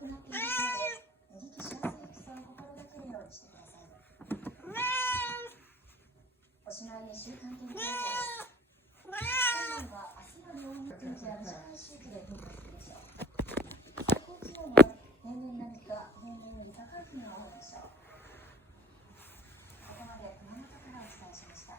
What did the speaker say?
くなっていますので、脱ぎ着しやすい服装を心がけるようにしてください。おしまいに週間天気予報です。県内は明日まで大雨天気や短い周期で変化するでしょう。最高気温は平年並みか平年より高い日が多いでしょう。ここまで熊本からお伝えしました。